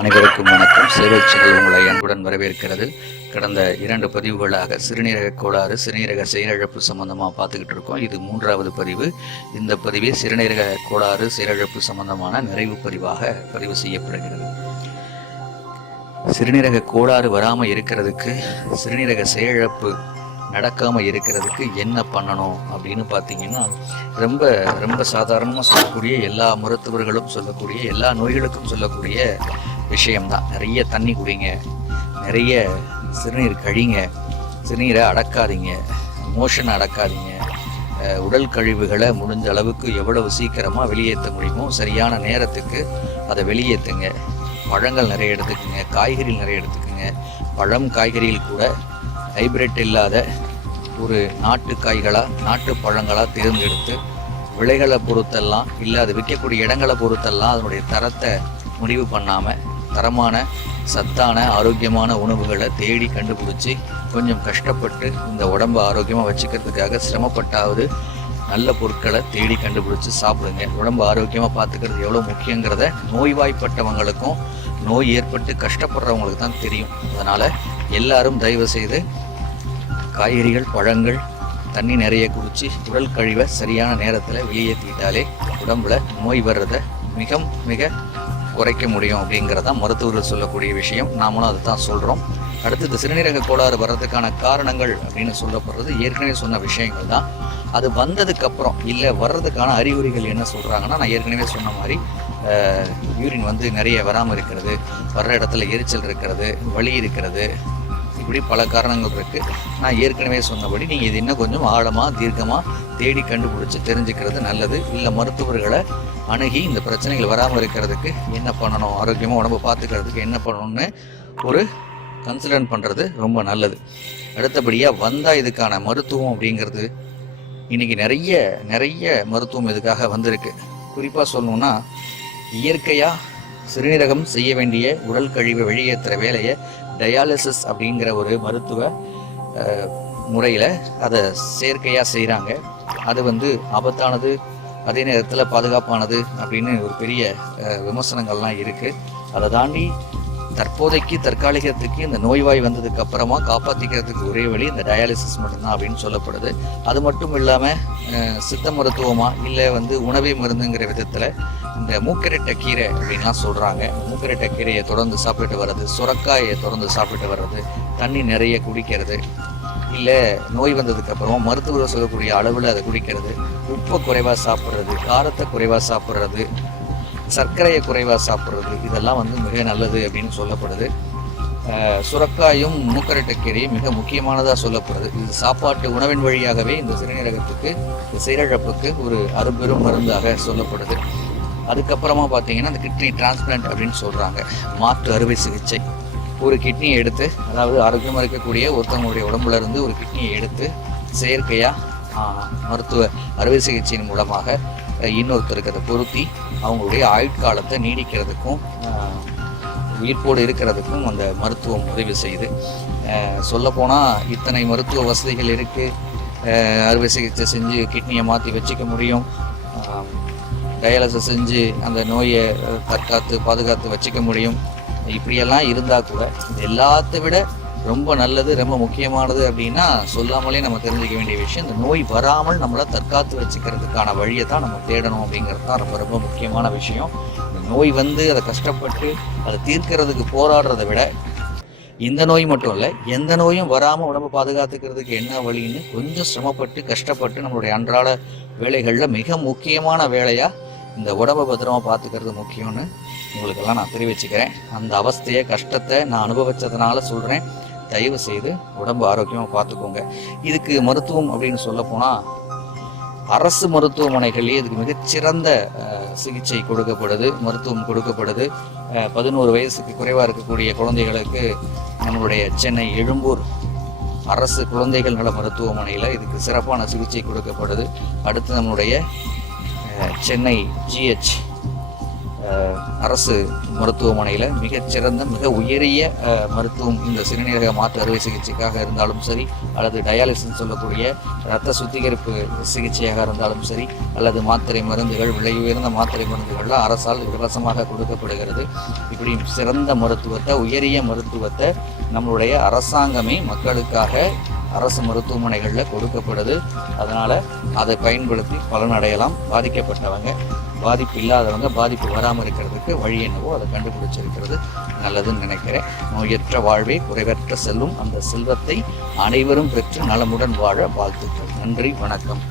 அனைவருக்கும் வணக்கம். சேவை சேனல் உங்களை அன்புடன் வரவேற்கிறது. கடந்த 2 பதிவுகளாக சிறுநீரக கோளாறு, சிறுநீரக செயலிழப்பு சம்பந்தமாக பார்த்துக்கிட்டு இருக்கோம். இது 3வது பதிவு. இந்த பதிவே சிறுநீரக கோளாறு, செயலிழப்பு சம்பந்தமான நிறைவு பதிவாக பதிவு செய்யப்படுகிறது. சிறுநீரக கோளாறு வராமல் இருக்கிறதுக்கு, சிறுநீரக செயலிழப்பு நடக்காமல் இருக்கிறதுக்கு என்ன பண்ணணும் அப்படின்னு பார்த்தீங்கன்னா, ரொம்ப சாதாரணமாக சொல்லக்கூடிய, எல்லா மருத்துவர்களும் சொல்லக்கூடிய, எல்லா நோய்களுக்கும் சொல்லக்கூடிய விஷயம்தான். நிறைய தண்ணி குடிங்க, நிறைய சிறுநீர் கழிங்க, சிறுநீரை அடக்காதீங்க, மோஷன் அடக்காதீங்க, உடல் கழிவுகளை முடிஞ்ச அளவுக்கு எவ்வளவு சீக்கிரமாக வெளியேற்ற முடியுமோ சரியான நேரத்துக்கு அதை வெளியேற்றுங்க. பழங்கள் நிறைய எடுத்துக்குங்க, காய்கறிகள் நிறைய எடுத்துக்குங்க. பழம் காய்கறியில் கூட ஹைபிரிட் இல்லாத ஒரு நாட்டு காய்களாக, நாட்டு பழங்களாக தேர்ந்தெடுத்து விலைகளை பொறுத்தெல்லாம் இல்லை அது விற்கக்கூடிய இடங்களை பொறுத்தெல்லாம் அதனுடைய தரத்தை முடிவு பண்ணாமல் தரமான சத்தான ஆரோக்கியமான உணவுகளை தேடி கண்டுபிடிச்சி கொஞ்சம் கஷ்டப்பட்டு இந்த உடம்பை ஆரோக்கியமாக வச்சுக்கிறதுக்காக சிரமப்பட்டாவது நல்ல பொருட்களை தேடி கண்டுபிடிச்சி சாப்பிடுங்க. உடம்பு ஆரோக்கியமாக பார்த்துக்கிறது எவ்வளோ முக்கியங்கிறத நோய்வாய்ப்பட்டவங்களுக்கும் நோய் ஏற்பட்டு கஷ்டப்படுறவங்களுக்கு தான் தெரியும். அதனால் எல்லாரும் தயவு செய்து காய்கறிகள், பழங்கள், தண்ணி நிறைய குடித்து உடல் கழிவை சரியான நேரத்தில் வெளியேற்றிட்டாலே உடம்புல நோய் வர்றதை மிக குறைக்க முடியும் அப்படிங்கிறதான் மருத்துவர்கள் சொல்லக்கூடிய விஷயம். நாமளும் அதை தான் சொல்கிறோம். அடுத்தது சிறுநீரக கோளாறு வர்றதுக்கான காரணங்கள் அப்படின்னு சொல்லப்படுறது ஏற்கனவே சொன்ன விஷயங்கள் தான். அது வந்ததுக்கப்புறம் இல்லை வர்றதுக்கான அறிகுறிகள் என்ன சொல்கிறாங்கன்னா, நான் ஏற்கனவே சொன்ன மாதிரி யூரின் நிறைய வராமல் இருக்கிறது, வர்ற இடத்துல எரிச்சல் இருக்கிறது, வலி இருக்கிறது, இப்படி பல காரணங்கள் இருக்குது. நான் ஏற்கனவே சொன்னபடி நீங்கள் இது இன்னும் கொஞ்சம் ஆழமாக தீர்க்கமாக தேடி கண்டுபிடிச்சி தெரிஞ்சுக்கிறது நல்லது. இல்லை மருத்துவர்களை அணுகி இந்த பிரச்சனைகள் வராமல் இருக்கிறதுக்கு என்ன பண்ணணும், ஆரோக்கியமாக உடம்பு பார்த்துக்கிறதுக்கு என்ன பண்ணணும்னு ஒரு கன்சிடர் பண்ணுறது ரொம்ப நல்லது. அடுத்தபடியாக வந்தால் இதுக்கான மருத்துவம் அப்படிங்கிறது இன்றைக்கி நிறைய மருத்துவம் இதுக்காக வந்திருக்கு. குறிப்பாக சொல்லணுன்னா, இயற்கையாக சிறுநீரகம் செய்ய வேண்டிய உடல் கழிவை வெளியேற்றுற வேலையை டயாலிசிஸ் அப்படிங்கிற ஒரு மருத்துவ முறையில் அதை செயற்கையாக செய்கிறாங்க. அது ஆபத்தானது, அதே நேரத்தில் பாதுகாப்பானது அப்படின்னு ஒரு பெரிய விமர்சனங்கள்லாம் இருக்குது. அதை தாண்டி தற்போதைக்கு தற்காலிகத்துக்கு இந்த நோய்வாய் வந்ததுக்கு அப்புறமா காப்பாற்றிக்கிறதுக்கு ஒரே வழி இந்த டயாலிசிஸ் மட்டும்தான் அப்படின்னு சொல்லப்படுது. அது மட்டும் இல்லாமல் சித்த மருத்துவமாக இல்லை உணவே மருந்துங்கிற விதத்தில் இந்த மூக்கரட்டை கீரை அப்படின்லாம் சொல்கிறாங்க. மூக்கரட்டை கீரையை தொடர்ந்து சாப்பிட்டு வர்றது, சுரக்காயை தொடர்ந்து சாப்பிட்டு வர்றது, தண்ணி நிறைய குடிக்கிறது, இல்லை நோய் வந்ததுக்கப்புறமா மருத்துவர்கள் சொல்லக்கூடிய அளவில் அதை குடிக்கிறது, உப்பை குறைவாக சாப்பிட்றது, காரத்தை குறைவாக சாப்பிட்றது, சர்க்கரையை குறைவாக சாப்பிட்றது, இதெல்லாம் மிக நல்லது அப்படின்னு சொல்லப்படுது. சுரக்காயும் மூக்கரட்டை கீரையும் மிக முக்கியமானதாக சொல்லப்படுது. இது சாப்பாட்டு உணவின் வழியாகவே இந்த சிறுநீரகத்துக்கு, இந்த செயலிழப்புக்கு ஒரு அரும்பெரும் மருந்தாக சொல்லப்படுது. அதுக்கப்புறமா பார்த்தீங்கன்னா இந்த கிட்னி டிரான்ஸ்பிளான்ட் அப்படின்னு சொல்கிறாங்க. மாற்று அறுவை சிகிச்சை. ஒரு கிட்னியை எடுத்து, அதாவது ஆரோக்கியமாக இருக்கக்கூடிய ஒருத்தவங்களுடைய உடம்புல இருந்து ஒரு கிட்னியை எடுத்து செயற்கையாக மருத்துவ அறுவை சிகிச்சையின் மூலமாக இன்னொருத்தருக்கு அதை பொருத்தி அவங்களுடைய ஆயுட்காலத்தை நீடிக்கிறதுக்கும் உயிர்ப்போடு இருக்கிறதுக்கும் அந்த மருத்துவம் உதவி செய்யுது. சொல்லப்போனால் இத்தனை மருத்துவ வசதிகள் இருக்குது. அறுவை சிகிச்சை செஞ்சு கிட்னியை மாற்றி வச்சுக்க முடியும், டயாலிசிஸ் செஞ்சு அந்த நோயை பாதுகாத்து வச்சுக்க முடியும். இப்படியெல்லாம் இருந்தால் கூட எல்லாத்தை விட ரொம்ப நல்லது, ரொம்ப முக்கியமானது அப்படின்னா சொல்லாமலே நம்ம தெரிஞ்சுக்க வேண்டிய விஷயம், இந்த நோய் வராமல் நம்மளை தற்காத்து வச்சுக்கிறதுக்கான வழியை தான் நம்ம தேடணும் அப்படிங்கிறது தான் ரொம்ப முக்கியமான விஷயம். இந்த நோய் அதை கஷ்டப்பட்டு அதை தீர்க்கிறதுக்கு போராடுறதை விட, இந்த நோய் மட்டும் இல்லை, எந்த நோயும் வராமல் உடம்பை பாதுகாத்துக்கிறதுக்கு என்ன வழின்னு கொஞ்சம் சிரமப்பட்டு கஷ்டப்பட்டு நம்மளுடைய அன்றாட வேலைகளில் மிக முக்கியமான வேலையாக இந்த உடம்பை பத்திரமா பார்த்துக்கிறது முக்கியம்னு உங்களுக்கெல்லாம் நான் தெரிவிச்சுக்கிறேன். அந்த அவஸ்தையை, கஷ்டத்தை நான் அனுபவித்ததுனால சொல்கிறேன். தயவு செய்து உடம்பு ஆரோக்கியமாக பார்த்துக்கோங்க. இதுக்கு மருத்துவம் அப்படின்னு சொல்ல போனால் அரசு மருத்துவமனைகள்லேயே இதுக்கு மிகச்சிறந்த சிகிச்சை கொடுக்கப்படுது, மருத்துவம் கொடுக்கப்படுது. 11 வயசுக்கு குறைவாக இருக்கக்கூடிய குழந்தைகளுக்கு நம்மளுடைய சென்னை எழும்பூர் அரசு குழந்தைகள் நல மருத்துவமனையில் இதுக்கு சிறப்பான சிகிச்சை கொடுக்கப்படுது. அடுத்து நம்மளுடைய சென்னை GH அரசு மருத்துவமனையில் மிகச்சிறந்த மிக உயரிய மருத்துவம் இந்த சிறுநீரக மாற்று அறுவை சிகிச்சைக்காக இருந்தாலும் சரி, அல்லது டயாலிசிஸ் சொல்லக்கூடிய இரத்த சுத்திகரிப்பு சிகிச்சையாக இருந்தாலும் சரி, அல்லது மாத்திரை மருந்துகள், விலை உயர்ந்த மாத்திரை மருந்துகள்லாம் அரசால் இலவசமாக கொடுக்கப்படுகிறது. இப்படி சிறந்த மருத்துவத்தை, உயரிய மருத்துவத்தை நம்மளுடைய அரசாங்கமே மக்களுக்காக அரசு மருத்துவமனைகளில் கொடுக்கப்படுது. அதனால் அதை பயன்படுத்தி பலனடையலாம். பாதிக்கப்பட்டவங்க, பாதிப்பு இல்லாதவங்க பாதிப்பு வராமல் இருக்கிறதுக்கு வழி என்னவோ அதை கண்டுபிடிச்சிருக்கிறது நல்லதுன்னு நினைக்கிறேன். நோயற்ற வாழ்வே குறைவற்ற செல்வம். அந்த செல்வத்தை அனைவரும் பெற்று நலமுடன் வாழ வாழ்த்துக்கள். நன்றி, வணக்கம்.